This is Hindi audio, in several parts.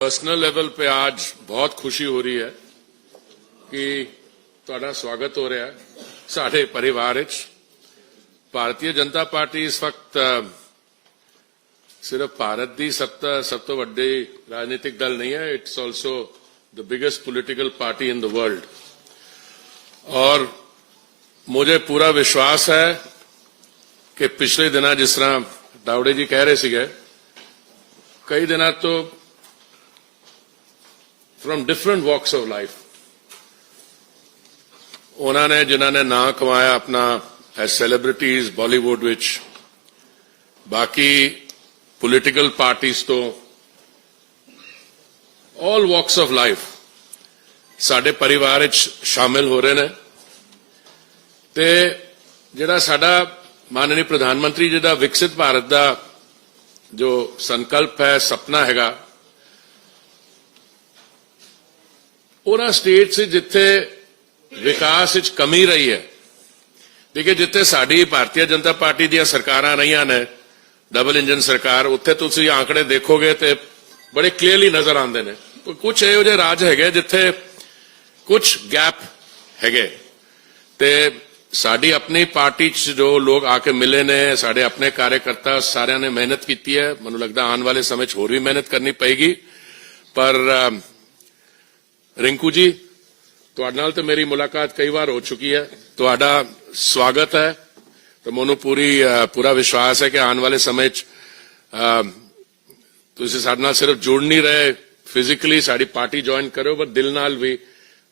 ਪਰਸਨਲ ਲੈਵਲ ਤੇ ਅੱਜ ਬਹੁਤ ਖੁਸ਼ੀ ਹੋ ਰਹੀ ਹੈ ਕਿ ਤੁਹਾਡਾ ਸਵਾਗਤ ਹੋ ਰਿਹਾ ਸਾਡੇ ਪਰਿਵਾਰ ਵਿੱਚ ਭਾਰਤੀ ਜਨਤਾ ਪਾਰਟੀ ਇਸ ਵਕਤ ਸਿਰਫ ਭਾਰਤ ਦੀ ਸਭ ਤੋਂ ਸਭ ਤੋਂ ਵੱਡੀ ਰਾਜਨੀਤਿਕ ਦਲ ਨਹੀਂ ਹੈ it's also the biggest political party in the world और मुझे पूरा विश्वास है कि पिछले दिना जिस तरह डावड़े जी कह रहे थे कई दिना तो from different walks of life ਉਹਨਾਂ ਨੇ ਜਿਨ੍ਹਾਂ ਨੇ ਨਾਂ ਕਮਾਇਆ ਆਪਣਾ ਐਸ ਸੈਲੀਬ੍ਰਿਟੀਜ਼ ਬਾਲੀਵੁੱਡ ਵਿੱਚ ਬਾਕੀ ਪੋਲੀਟੀਕਲ ਪਾਰਟੀਆਂ ਤੋਂ ਆਲ ਵਾਕਸ ਆਫ ਲਾਈਫ ਸਾਡੇ ਪਰਿਵਾਰ ਵਿੱਚ ਸ਼ਾਮਿਲ ਹੋ ਰਹੇ ਨੇ ਤੇ ਜਿਹੜਾ ਸਾਡਾ ਮਾਨਨੀ ਪ੍ਰਧਾਨ ਮੰਤਰੀ ਜੀ ਦਾ ਵਿਕਸਿਤ ਭਾਰਤ ਦਾ ਜੋ ਸੰਕਲਪ ਹੈ ਸੁਪਨਾ ਹੈਗਾ ਉਹਨਾਂ ਸਟੇਟਸ ਜਿੱਥੇ ਵਿਕਾਸ ਵਿੱਚ ਕਮੀ ਰਹੀ ਹੈ ਦੇਖੇ ਜਿੱਥੇ ਸਾਡੀ ਭਾਰਤੀ ਜਨਤਾ ਪਾਰਟੀ ਦੀਆਂ ਸਰਕਾਰਾਂ ਰਹੀਆਂ ਨੇ ਡਬਲ ਇੰਜਨ ਸਰਕਾਰ ਉੱਥੇ ਤੁਸੀਂ ਆંકੜੇ ਦੇਖੋਗੇ ਤੇ ਬੜੇ ਕਲੀਅਰਲੀ ਨਜ਼ਰ ਆਉਂਦੇ ਨੇ ਕੁਝ ਇਹੋ ਜਿਹੇ ਰਾਜ ਹੈਗੇ ਜਿੱਥੇ ਕੁਝ ਗੈਪ ਹੈਗੇ ਤੇ ਸਾਡੀ ਆਪਣੀ ਪਾਰਟੀ 'ਚ ਜੋ ਲੋਕ ਆ ਕੇ ਮਿਲੇ ਨੇ ਸਾਡੇ ਆਪਣੇ ਕਾਰਜਕਰਤਾ ਸਾਰਿਆਂ ਨੇ ਮਿਹਨਤ ਕੀਤੀ ਹੈ ਮੈਨੂੰ ਲੱਗਦਾ ਆਉਣ ਵਾਲੇ ਸਮੇਂ 'ਚ ਹੋਰ ਵੀ ਮਿਹਨਤ ਕਰਨੀ ਪਏਗੀ ਪਰ ਰਿੰਕੂ ਜੀ ਤੁਹਾਡੇ ਨਾਲ ਤੇ ਮੇਰੀ ਮੁਲਾਕਾਤ ਕਈ ਵਾਰ ਹੋ ਚੁੱਕੀ ਹੈ ਤੁਹਾਡਾ ਸਵਾਗਤ ਹੈ ਤੇ ਮੈਨੂੰ ਪੂਰੀ ਅ, ਪੂਰਾ ਵਿਸ਼ਵਾਸ ਹੈ ਕਿ ਆਉਣ ਵਾਲੇ ਸਮੇਂ 'ਚ ਅ, ਤੁਸੀਂ ਸਾਡੇ ਨਾਲ ਸਿਰਫ ਜੁੜ ਨਹੀਂ ਰਹੇ ਫਿਜ਼ੀਕਲੀ ਸਾਡੀ ਪਾਰਟੀ ਜੁਆਇਨ ਕਰੋ ਪਰ ਦਿਲ ਨਾਲ ਵੀ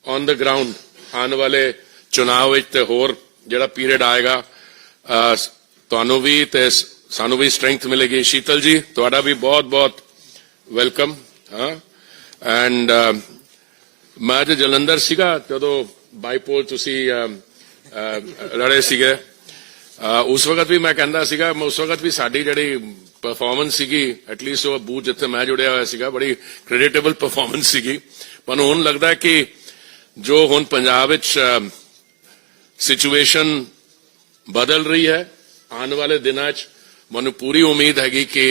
ਔਨ ਦਾ ਗਰਾਊਂਡ ਆਉਣ ਵਾਲੇ ਚੁਣਾਵ ਵਿੱਚ ਤੇ ਹੋਰ ਜਿਹੜਾ ਪੀਰੀਅਡ ਆਏਗਾ ਅ, ਤੁਹਾਨੂੰ ਵੀ ਤੇ ਸ- ਸਾਨੂੰ ਵੀ ਸਟਰੈਂਥ ਮਿਲੇਗੀ ਸ਼ੀਤਲ ਜੀ ਤੁਹਾਡਾ ਵੀ ਬਹੁਤ ਬਹੁਤ ਵੈਲਕਮ ਹਾਂ ਐਂਡ ਮੈਂ ਤੇ ਜਲੰਧਰ ਸੀਗਾ ਜਦੋਂ ਬਾਈਪੋਲ ਤੁਸੀਂ ਲੜੇ ਸੀਗੇ ਉਸ ਵਕਤ ਵੀ ਮੈਂ ਕਹਿੰਦਾ ਸੀਗਾ ਉਸ ਵਕਤ ਵੀ ਸਾਡੀ ਜਿਹੜੀ ਪਰਫਾਰਮੈਂਸ ਸੀਗੀ ਐਟ ਲੀਸਟ ਉਹ ਬੂਥ ਜਿੱਥੇ ਮੈਂ ਜੁੜਿਆ ਹੋਇਆ ਸੀਗਾ ਬੜੀ ਕ੍ਰੈਡੀਟੇਬਲ ਪਰਫਾਰਮੈਂਸ ਸੀਗੀ ਪਰ ਹੁਣ ਲੱਗਦਾ ਕਿ ਜੋ ਹੁਣ ਪੰਜਾਬ ਵਿੱਚ ਸਿਚੁਏਸ਼ਨ ਬਦਲ ਰਹੀ ਹੈ ਆਉਣ ਵਾਲੇ ਦਿਨਾਂ 'ਚ ਮੈਨੂੰ ਪੂਰੀ ਉਮੀਦ ਹੈਗੀ ਕਿ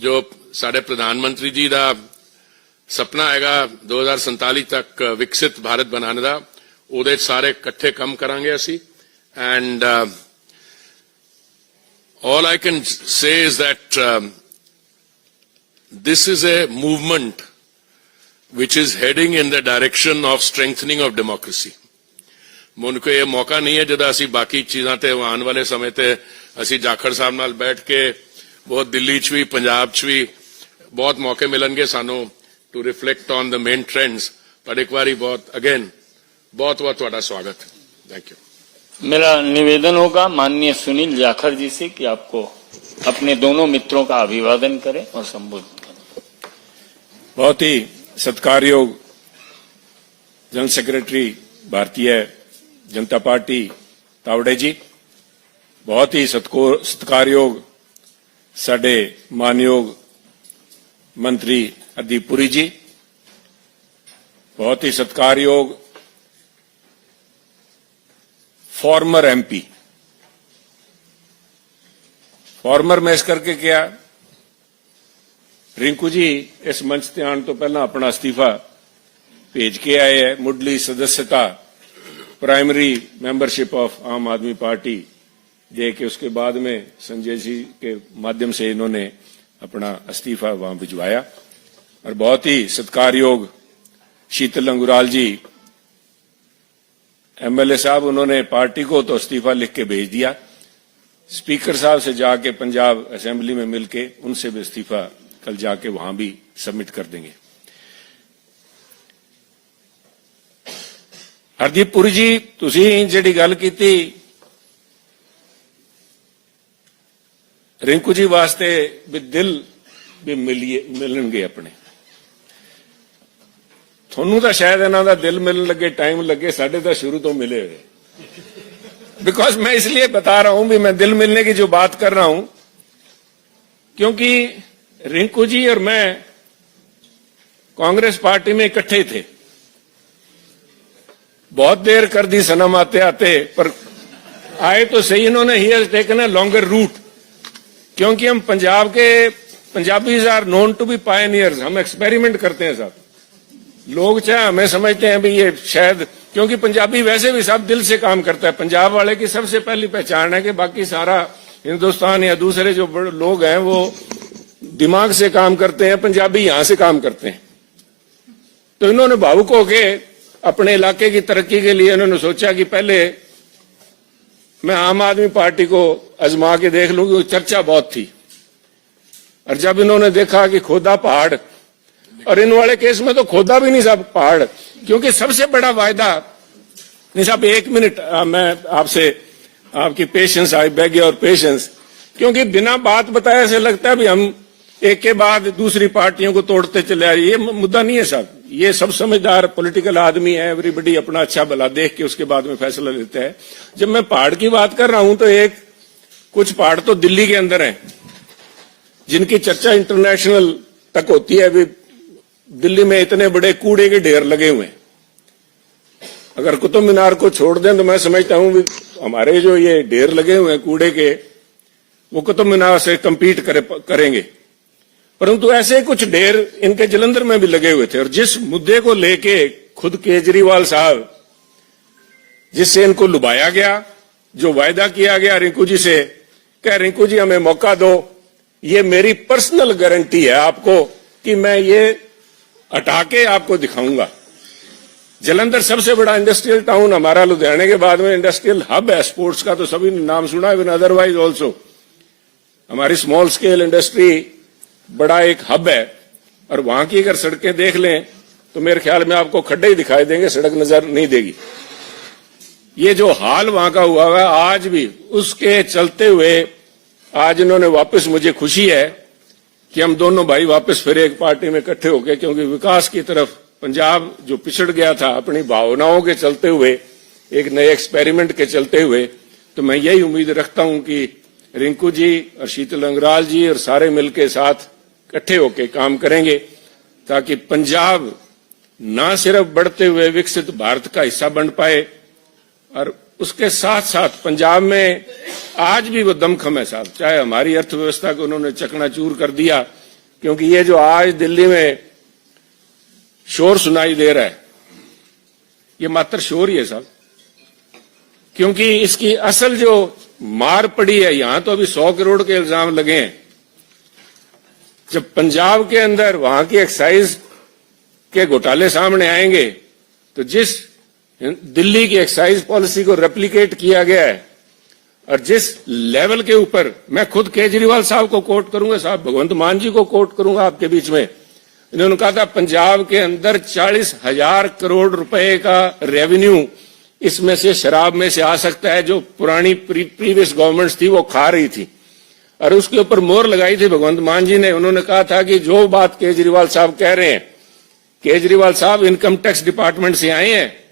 ਜੋ ਸਾਡੇ ਪ੍ਰਧਾਨ ਮੰਤਰੀ ਜੀ ਦਾ ਸਪਨਾ ਹੈਗਾ 2047 ਤੱਕ ਵਿਕਸਿਤ ਭਾਰਤ ਬਣਾਉਣ ਦਾ ਉਹਦੇ ਸਾਰੇ ਇਕੱਠੇ ਕੰਮ ਕਰਾਂਗੇ ਅਸੀਂ and all I can say is that um, this is a movement which is heading in the direction of strengthening of democracy. ਕੋ ਇਹ ਮੌਕਾ ਨਹੀਂ ਹੈ ਜਦੋਂ ਅਸੀਂ ਬਾਕੀ ਚੀਜ਼ਾਂ ਤੇ ਆਉਣ ਵਾਲੇ ਸਮੇਂ ਤੇ ਅਸੀਂ ਜਾਖੜ ਸਾਹਿਬ ਨਾਲ ਬੈਠ ਕੇ ਬਹੁਤ ਦਿੱਲੀ 'ਚ ਵੀ ਪੰਜਾਬ 'ਚ ਵੀ ਬਹੁਤ ਮੌਕੇ ਮਿਲਣਗੇ ਸਾਨੂੰ to reflect on the main trends ਪਰ ਇੱਕ ਵਾਰੀ ਬਹੁਤ ਅਗੇਨ ਬਹੁਤ ਬਹੁਤ ਤੁਹਾਡਾ ਸਵਾਗਤ ਥੈਂਕ ਯੂ मेरा निवेदन होगा माननीय सुनील जाखड़ जी से कि आपको अपने दोनों मित्रों का अभिवादन करें और संबोधित करें बहुत ही सत्कारयोग general secretary Bharatiya Janata party Tawde जी बहुत ही सतको- सत्कारयोग साडे मानयोग मंत्री हरदीप पुरी जी बहुत ही सत्कार योग फॉर्मर एमपी फॉर्मर मैं इस करके क्या रिंकू जी इस मंच से आने ਤੋਂ ਪਹਿਲਾਂ ਆਪਣਾ ਅਸਤੀਫਾ ਭੇਜ ਕੇ ਆਏ ਹੈ ਮੁੱਢਲੀ ਸਦਸਯਤਾ प्राइमरी मेंबरशिप ऑफ आम आदमी पार्टी दे के उसके बाद में संजय जी के माध्यम से इन्होंने अपना इस्तीफा वहां भिजवाया और बहुत ही सत्कारयोग शीतल अंगुराल जी एमएलए साहब उन्होंने पार्टी को तो इस्तीफा लिख के भेज दिया स्पीकर साहब से जाके पंजाब असेंबली में मिलके उनसे भी इस्तीफा कल जाके वहां भी सबमिट कर देंगे ਹਰਦੀਪ ਪੁਰੀ ਜੀ ਤੁਸੀਂ ਜਿਹੜੀ ਗੱਲ ਕੀਤੀ ਰਿੰਕੂ ਜੀ ਵਾਸਤੇ ਵੀ ਦਿਲ ਵੀ ਮਿਲੀਏ ਮਿਲਣਗੇ ਆਪਣੇ ਤੁਹਾਨੂੰ ਤਾਂ ਸ਼ਾਇਦ ਇਹਨਾਂ ਦਾ ਦਿਲ ਮਿਲਣ ਲੱਗੇ ਟਾਈਮ ਲੱਗੇ ਸਾਡੇ ਤਾਂ शुरू तो मिले हुए बिकॉज मैं इसलिए बता रहा हूं भी मैं दिल मिलने की जो बात कर रहा हूं क्योंकि रिंकू जी और मैं कांग्रेस पार्टी में इकट्ठे थे बहुत देर कर दी सनम आते आते पर आए तो सही इन्होंने ही टेकन है लॉन्गर रूट क्योंकि हम पंजाब के Punjabis are known to be pioneers हम एक्सपेरिमेंट करते हैं साहब लोग चाहे हमें समझते हैं भाई ये शायद क्योंकि पंजाबी वैसे भी सब दिल से काम करता है पंजाब वाले की सबसे पहली पहचान है कि बाकी सारा हिंदुस्तान या दूसरे जो लोग हैं वो दिमाग से काम करते हैं पंजाबी यहां से काम करते हैं तो इन्होंने भावुक होके अपने इलाके की तरक्की के लिए इन्होंने सोचा कि पहले मैं आम आदमी पार्टी को आजमा के देख लूंगी चर्चा बहुत थी और जब इन्होंने देखा कि खोदा पहाड़ और इन वाले केस में तो खोदा भी नहीं साहब पहाड़ क्योंकि सबसे बड़ा वायदा नहीं साहब एक मिनट आ, मैं आपसे आपकी पेशेंस आई बैग और पेशेंस क्योंकि बिना बात बताए ऐसे लगता है भी हम एक के बाद दूसरी पार्टियों को तोड़ते चले आ ये मुद्दा नहीं है साहब ये सब समझदार पॉलिटिकल आदमी है एवरीबडी अपना अच्छा भला देख के उसके बाद में फैसला लेते हैं जब मैं पहाड़ की बात कर रहा हूं तो एक कुछ पहाड़ तो दिल्ली के अंदर है जिनकी चर्चा इंटरनेशनल तक होती है अभी दिल्ली में इतने बड़े कूड़े के ढेर लगे हुए हैं अगर कुतुब मीनार को छोड़ दें तो मैं समझता हूं हमारे जो ये ढेर लगे हुए हैं कूड़े के वो कुतुब मीनार से कम्पीट करे, करेंगे परंतु ऐसे कुछ ढेर इनके जलंधर में भी लगे हुए थे और जिस मुद्दे को लेके खुद केजरीवाल साहब जिससे इनको लुभाया गया जो वायदा किया गया रिंकू जी से कह रिंकू जी हमें मौका दो ये मेरी पर्सनल गारंटी है आपको कि मैं ये हटा के आपको दिखाऊंगा जलंधर सबसे बड़ा इंडस्ट्रियल टाउन हमारा लुधियाने के बाद में इंडस्ट्रियल हब है स्पोर्ट्स का तो सभी ने नाम सुना है अदरवाइज ऑल्सो हमारी स्मॉल स्केल इंडस्ट्री बड़ा एक हब है और वहां की अगर सड़कें देख लें तो मेरे ख्याल में आपको खड्डे ही दिखाई देंगे सड़क नजर नहीं देगी ये जो हाल वहां का हुआ है आज भी उसके चलते हुए आज इन्होंने वापस मुझे खुशी है कि हम दोनों भाई वापस फिर एक पार्टी में इकट्ठे हो गए क्योंकि विकास की तरफ पंजाब जो पिछड़ गया था अपनी भावनाओं के चलते हुए एक नए एक्सपेरिमेंट के चलते हुए तो मैं यही उम्मीद रखता हूं कि रिंकू जी और शीतल अंगराल जी और सारे मिलके साथ इकट्ठे होकर काम करेंगे ताकि पंजाब ना सिर्फ बढ़ते हुए विकसित भारत का हिस्सा बन पाए और उसके साथ साथ पंजाब में आज भी वो दमखम है साहब चाहे हमारी अर्थव्यवस्था को उन्होंने चकनाचूर कर दिया क्योंकि ये जो आज दिल्ली में शोर सुनाई दे रहा है ये मात्र शोर ही है साहब क्योंकि इसकी असल जो मार पड़ी है यहां तो अभी सौ करोड़ के इल्जाम लगे हैं जब पंजाब के अंदर वहां की एक्साइज के घोटाले सामने आएंगे तो जिस दिल्ली की एक्साइज पॉलिसी को रेप्लीकेट किया गया है और जिस लेवल के ऊपर मैं खुद केजरीवाल साहब को कोर्ट करूंगा साहब भगवंत मान जी को कोर्ट करूंगा आपके बीच में इन्होंने कहा था पंजाब के अंदर चालीस हजार करोड़ रुपए का रेवेन्यू इसमें से शराब में से आ सकता है जो पुरानी प्रीवियस गवर्नमेंट्स थी वो खा रही थी और उसके ऊपर मोर लगाई थी भगवंत मान जी ने उन्होंने कहा था कि जो बात केजरीवाल साहब कह रहे हैं केजरीवाल साहब इनकम टैक्स डिपार्टमेंट से आए हैं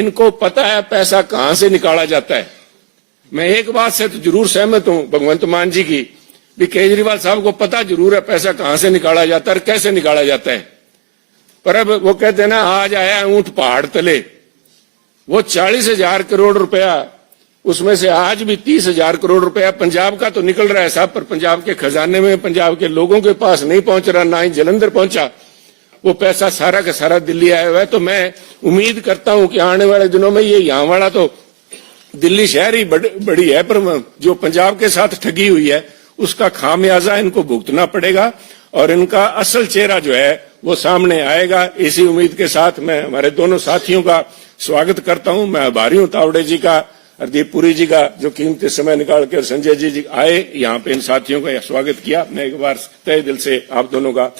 इनको पता है पैसा कहां से निकाला जाता है मैं एक बात से तो जरूर सहमत हूं भगवंत मान जी की भी केजरीवाल साहब को पता जरूर है पैसा कहां से निकाला जाता है और कैसे निकाला जाता है पर अब वो कहते हैं ना आज आया ऊंट पहाड़ तले वो चालीस हजार करोड़ रुपया उसमें से आज भी तीस हजार करोड़ रुपया पंजाब का तो निकल रहा है साहब पर पंजाब के खजाने में पंजाब के लोगों के पास नहीं पहुंच रहा ना ही जलंधर पहुंचा वो पैसा सारा का सारा दिल्ली आया हुआ है तो मैं उम्मीद करता हूं कि आने वाले दिनों में ये यहाँ वाला तो दिल्ली शहर ही बड़, बड़ी है पर जो पंजाब के साथ ठगी हुई है उसका खामियाजा इनको भुगतना पड़ेगा और इनका असल चेहरा जो है वो सामने आएगा इसी उम्मीद के साथ मैं हमारे दोनों साथियों का स्वागत करता हूं मैं आभारी हूं तावड़े जी का हरदीप पुरी जी का जो कीमती समय निकाल कर संजय जी, जी आए यहाँ पे इन साथियों का स्वागत किया मैं एक बार तय दिल से आप दोनों का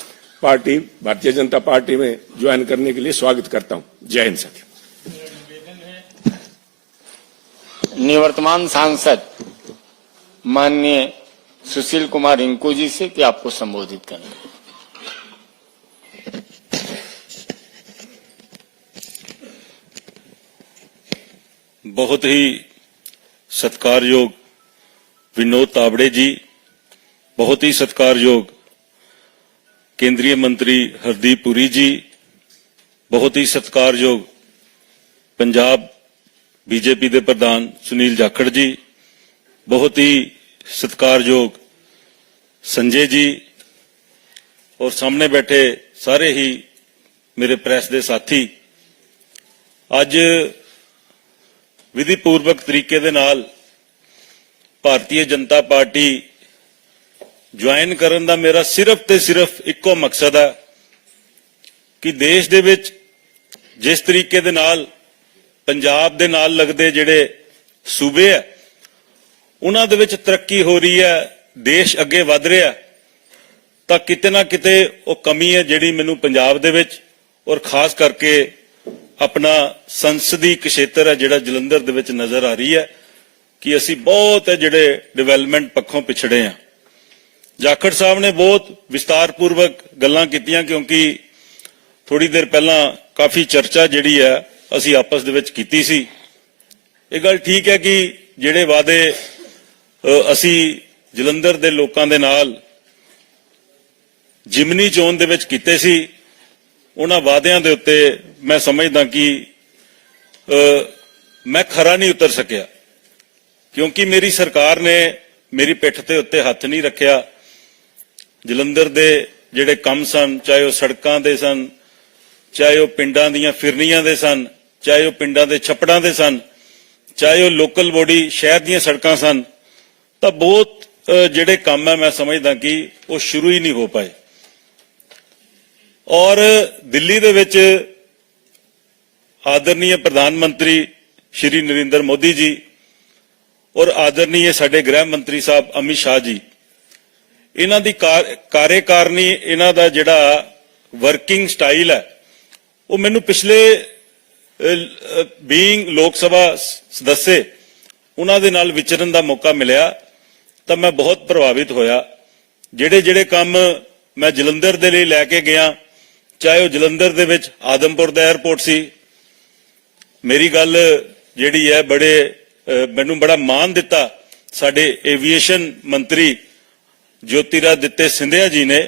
पार्टी भारतीय जनता पार्टी में ज्वाइन करने के लिए स्वागत करता हूं जय हिंद सर निवर्तमान सांसद माननीय सुशील कुमार रिंकू जी से कि आपको संबोधित करेंगे बहुत ही सत्कार योग विनोद ताबड़े जी बहुत ही सत्कार योग केंद्रीय मंत्री हरदीप पुरी जी ਬਹੁਤ ਹੀ ਸਤਿਕਾਰਯੋਗ ਪੰਜਾਬ ਬੀਜੇਪੀ ਦੇ ਪ੍ਰਧਾਨ ਸੁਨੀਲ ਜਾਖੜ ਜੀ ਬਹੁਤ ਹੀ ਸਤਿਕਾਰਯੋਗ ਸੰਜੇ ਜੀ ਔਰ ਸਾਹਮਣੇ ਬੈਠੇ ਸਾਰੇ ਹੀ ਮੇਰੇ ਪ੍ਰੈਸ ਦੇ ਸਾਥੀ ਅੱਜ ਵਿਧੀ ਪੂਰਵਕ ਤਰੀਕੇ ਦੇ ਨਾਲ ਭਾਰਤੀ ਜਨਤਾ ਪਾਰਟੀ ਜੁਆਇਨ ਕਰਨ ਦਾ ਮੇਰਾ ਸਿਰਫ ਤੇ ਸਿਰਫ ਇੱਕੋ ਮਕਸਦ ਹੈ ਕਿ ਦੇਸ਼ ਦੇ ਵਿੱਚ ਜਿਸ ਤਰੀਕੇ ਦੇ ਨਾਲ ਪੰਜਾਬ ਦੇ ਨਾਲ ਲੱਗਦੇ ਜਿਹੜੇ ਸੂਬੇ ਆ ਉਹਨਾਂ ਦੇ ਵਿੱਚ ਤਰੱਕੀ ਹੋ ਰਹੀ ਹੈ ਦੇਸ਼ ਅੱਗੇ ਵਧ ਰਿਹਾ ਤਾਂ ਕਿਤੇ ਨਾ ਕਿਤੇ ਉਹ ਕਮੀ ਹੈ ਜਿਹੜੀ ਮੈਨੂੰ ਪੰਜਾਬ ਦੇ ਵਿੱਚ ਔਰ ਖਾਸ ਕਰਕੇ ਆਪਣਾ ਸੰਸਦੀ ਖੇਤਰ ਹੈ ਜਿਹੜਾ ਜਲੰਧਰ ਦੇ ਵਿੱਚ ਨਜ਼ਰ ਆ ਰਹੀ ਹੈ ਕਿ ਅਸੀਂ ਬਹੁਤ ਜਿਹੜੇ ਡਿਵੈਲਪਮੈਂਟ ਪੱਖੋਂ ਪਿਛੜੇ ਆ ਜਾਖੜ ਸਾਹਿਬ ਨੇ ਬਹੁਤ ਵਿਸਤਾਰਪੂਰਵਕ ਗੱਲਾਂ ਕੀਤੀਆਂ ਕਿਉਂਕਿ ਥੋੜੀ ਦੇਰ ਪਹਿਲਾਂ ਕਾਫੀ ਚਰਚਾ ਜਿਹੜੀ ਹੈ ਅਸੀਂ ਆਪਸ ਦੇ ਵਿੱਚ ਕੀਤੀ ਸੀ ਇਹ ਗੱਲ ਠੀਕ ਹੈ ਕਿ ਜਿਹੜੇ ਵਾਅਦੇ ਅਸੀਂ ਜਲੰਧਰ ਦੇ ਲੋਕਾਂ ਦੇ ਨਾਲ ਜਿਮਨੀ ਜ਼ੋਨ ਦੇ ਵਿੱਚ ਕੀਤੇ ਸੀ ਉਹਨਾਂ ਵਾਅਦਿਆਂ ਦੇ ਉੱਤੇ ਮੈਂ ਸਮਝਦਾ ਕਿ ਮੈਂ ਖਰਾ ਨਹੀਂ ਉਤਰ ਸਕਿਆ ਕਿਉਂਕਿ ਮੇਰੀ ਸਰਕਾਰ ਨੇ ਮੇਰੀ ਪਿੱਠ ਤੇ ਉੱਤੇ ਹੱਥ ਨਹੀਂ ਰੱਖਿਆ ਜਲੰਧਰ ਦੇ ਜਿਹੜੇ ਕੰਮ ਸਨ ਚਾਹੇ ਉਹ ਸੜਕਾਂ ਦੇ ਸਨ ਚਾਹੇ ਉਹ ਪਿੰਡਾਂ ਦੀਆਂ ਫਿਰਨੀਆਂ ਦੇ ਸਨ ਚਾਹੇ ਉਹ ਪਿੰਡਾਂ ਦੇ ਛੱਪੜਾਂ ਦੇ ਸਨ ਚਾਹੇ ਉਹ ਲੋਕਲ ਬੋਡੀ ਸ਼ਹਿਰ ਦੀਆਂ ਸੜਕਾਂ ਸਨ ਤਾਂ ਬਹੁਤ ਜਿਹੜੇ ਕੰਮ ਹੈ ਮੈਂ ਸਮਝਦਾ ਕਿ ਉਹ ਸ਼ੁਰੂ ਹੀ ਨਹੀਂ ਹੋ ਪਾਏ ਔਰ ਦਿੱਲੀ ਦੇ ਵਿੱਚ ਆਦਰਨੀਏ ਪ੍ਰਧਾਨ ਮੰਤਰੀ ਸ਼੍ਰੀ ਨਰਿੰਦਰ ਮੋਦੀ ਜੀ ਔਰ ਆਦਰਨੀਏ ਸਾਡੇ ਗ੍ਰਹਿ ਮੰਤਰੀ ਸਾਹਿਬ ਅਮਿਤ ਸ਼ਾਹ ਜੀ ਇਹਨਾਂ ਦੀ ਕਾਰਜਕਾਰਨੀ ਇਹਨਾਂ ਦਾ ਜਿਹੜਾ ਵਰਕਿੰਗ ਸਟਾਈਲ ਹੈ ਉਹ ਮੈਨੂੰ ਪਿਛਲੇ ਬੀਇੰਗ ਲੋਕ ਸਭਾ ਸਦੱਸੇ ਉਹਨਾਂ ਦੇ ਨਾਲ ਵਿਚਰਨ ਦਾ ਮੌਕਾ ਮਿਲਿਆ ਤਾਂ ਮੈਂ ਬਹੁਤ ਪ੍ਰਭਾਵਿਤ ਹੋਇਆ ਜਿਹੜੇ ਜਿਹੜੇ ਕੰਮ ਮੈਂ ਜਲੰਧਰ ਦੇ ਲਈ ਲੈ ਕੇ ਗਿਆ ਚਾਹੇ ਉਹ ਜਲੰਧਰ ਦੇ ਵਿੱਚ ਆਦਮਪੁਰ ਦਾ 에ਰਪੋਰਟ ਸੀ ਮੇਰੀ ਗੱਲ ਜਿਹੜੀ ਹੈ ਬੜੇ ਮੈਨੂੰ ਬੜਾ ਮਾਣ ਦਿੱਤਾ ਸਾਡੇ ਏਵੀਏਸ਼ਨ ਮੰਤਰੀ ਜੋਤੀਰਾ ਦਿੱਤੇ ਸਿੰਧਿਆ ਜੀ ਨੇ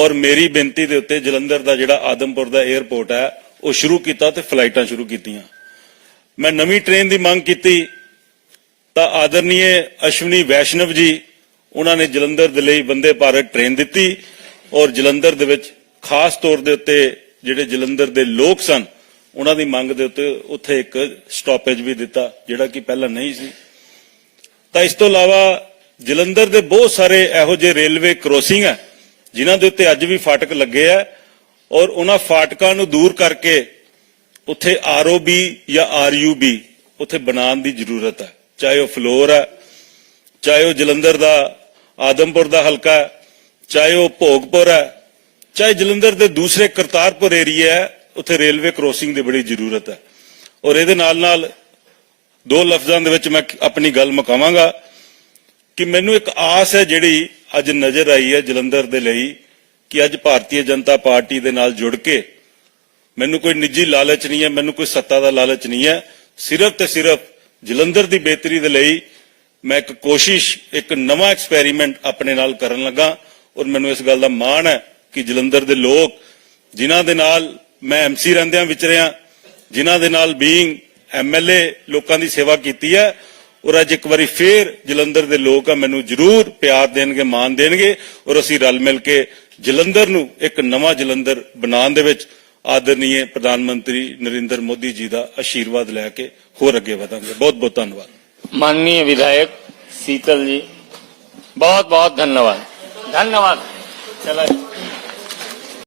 ਔਰ ਮੇਰੀ ਬੇਨਤੀ ਦੇ ਉੱਤੇ ਜਲੰਧਰ ਦਾ ਜਿਹੜਾ ਆਦਮਪੁਰ ਦਾ 에ਅਰਪੋਰਟ ਹੈ ਉਹ ਸ਼ੁਰੂ ਕੀਤਾ ਤੇ ਫਲਾਈਟਾਂ ਸ਼ੁਰੂ ਕੀਤੀਆਂ ਮੈਂ ਨਵੀਂ ਟ੍ਰੇਨ ਦੀ ਮੰਗ ਕੀਤੀ ਤਾਂ ਆਦਰਨੀਏ ਅਸ਼ਵਨੀ ਵੈਸ਼ਨਵ ਜੀ ਉਹਨਾਂ ਨੇ ਜਲੰਧਰ ਦੇ ਲਈ ਬੰਦੇ ਭਾਰਤ ਟ੍ਰੇਨ ਦਿੱਤੀ ਔਰ ਜਲੰਧਰ ਦੇ ਵਿੱਚ ਖਾਸ ਤੌਰ ਦੇ ਉੱਤੇ ਜਿਹੜੇ ਜਲੰਧਰ ਦੇ ਲੋਕ ਸਨ ਉਹਨਾਂ ਦੀ ਮੰਗ ਦੇ ਉੱਤੇ ਉੱਥੇ ਇੱਕ ਸਟਾਪੇਜ ਵੀ ਦਿੱਤਾ ਜਿਹੜਾ ਕਿ ਪਹਿਲਾਂ ਨਹੀਂ ਸੀ ਤਾਂ ਇਸ ਤੋਂ ਇਲਾਵਾ ਜਲੰਧਰ ਦੇ ਬਹੁਤ ਸਾਰੇ ਇਹੋ ਜਿਹੇ ਰੇਲਵੇ ਕ੍ਰੋਸਿੰਗ ਹੈ ਜਿਨ੍ਹਾਂ ਦੇ ਉੱਤੇ ਅੱਜ ਵੀ ਫਾਟਕ ਲੱਗੇ ਆ ਔਰ ਉਹਨਾਂ ਫਾਟਕਾਂ ਨੂੰ ਦੂਰ ਕਰਕੇ ਉੱਥੇ ਆਰਓਬੀ ਜਾਂ ਆਰਯੂਬੀ ਉੱਥੇ ਬਣਾਉਣ ਦੀ ਜ਼ਰੂਰਤ ਹੈ ਚਾਹੇ ਉਹ ਫਲੋਰ ਹੈ ਚਾਹੇ ਉਹ ਜਲੰਧਰ ਦਾ ਆਦਮਪੁਰ ਦਾ ਹਲਕਾ ਚਾਹੇ ਉਹ ਭੋਗਪੁਰ ਹੈ ਚਾਹੇ ਜਲੰਧਰ ਦੇ ਦੂਸਰੇ ਕਰਤਾਰਪੁਰ ਏਰੀਆ ਹੈ ਉੱਥੇ ਰੇਲਵੇ ਕ੍ਰੋਸਿੰਗ ਦੀ ਬੜੀ ਜ਼ਰੂਰਤ ਹੈ ਔਰ ਇਹਦੇ ਨਾਲ ਨਾਲ ਦੋ ਲਫ਼ਜ਼ਾਂ ਦੇ ਵਿੱਚ ਮੈਂ ਆਪਣੀ ਗੱਲ ਮੁਕਾਵਾਂਗਾ ਕਿ ਮੈਨੂੰ ਇੱਕ ਆਸ ਹੈ ਜਿਹੜੀ ਅੱਜ ਨਜ਼ਰ ਆਈ ਹੈ ਜਲੰਧਰ ਦੇ ਲਈ ਕਿ ਅੱਜ ਭਾਰਤੀ ਜਨਤਾ ਪਾਰਟੀ ਦੇ ਨਾਲ ਜੁੜ ਕੇ ਮੈਨੂੰ ਕੋਈ ਨਿੱਜੀ ਲਾਲਚ ਨਹੀਂ ਹੈ ਮੈਨੂੰ ਕੋਈ ਸੱਤਾ ਦਾ ਲਾਲਚ ਨਹੀਂ ਹੈ ਸਿਰਫ ਤੇ ਸਿਰਫ ਜਲੰਧਰ ਦੀ ਬਿਹਤਰੀ ਦੇ ਲਈ ਮੈਂ ਇੱਕ ਕੋਸ਼ਿਸ਼ ਇੱਕ ਨਵਾਂ ਐਕਸਪੈਰੀਮੈਂਟ ਆਪਣੇ ਨਾਲ ਕਰਨ ਲੱਗਾ ਔਰ ਮੈਨੂੰ ਇਸ ਗੱਲ ਦਾ ਮਾਣ ਹੈ ਕਿ ਜਲੰਧਰ ਦੇ ਲੋਕ ਜਿਨ੍ਹਾਂ ਦੇ ਨਾਲ ਮੈਂ ਐਮਸੀ ਰਹਿੰਦਿਆਂ ਵਿਚਰਿਆ ਜਿਨ੍ਹਾਂ ਦੇ ਨਾਲ ਬੀਇੰਗ ਐਮਐਲਏ ਲੋਕਾਂ ਦੀ ਸੇਵਾ ਕੀਤੀ ਹੈ ਔਰ ਅੱਜ ਇੱਕ ਵਾਰੀ ਫੇਰ ਜਲੰਧਰ ਦੇ ਲੋਕ ਆ ਮੈਨੂੰ ਜ਼ਰੂਰ ਪਿਆਰ ਦੇਣਗੇ ਮਾਨ ਦੇਣਗੇ ਔਰ ਅਸੀਂ ਰਲ ਮਿਲ ਕੇ ਜਲੰਧਰ ਨੂੰ ਇੱਕ ਨਵਾਂ ਜਲੰਧਰ ਬਣਾਉਣ ਦੇ ਵਿੱਚ ਆਦਰਨੀਏ ਪ੍ਰਧਾਨ ਮੰਤਰੀ ਨਰਿੰਦਰ ਮੋਦੀ ਜੀ ਦਾ ਆਸ਼ੀਰਵਾਦ ਲੈ ਕੇ ਹੋਰ ਅੱਗੇ ਵਧਾਂਗੇ ਬਹੁਤ ਬਹੁਤ ਧੰਨਵਾਦ ਮਾਨਨੀਯ ਵਿਧਾਇਕ ਸੀਤਲ ਜੀ ਬਹੁਤ ਬਹੁਤ ਧੰਨਵਾਦ ਧੰਨਵਾਦ ਚਲੋ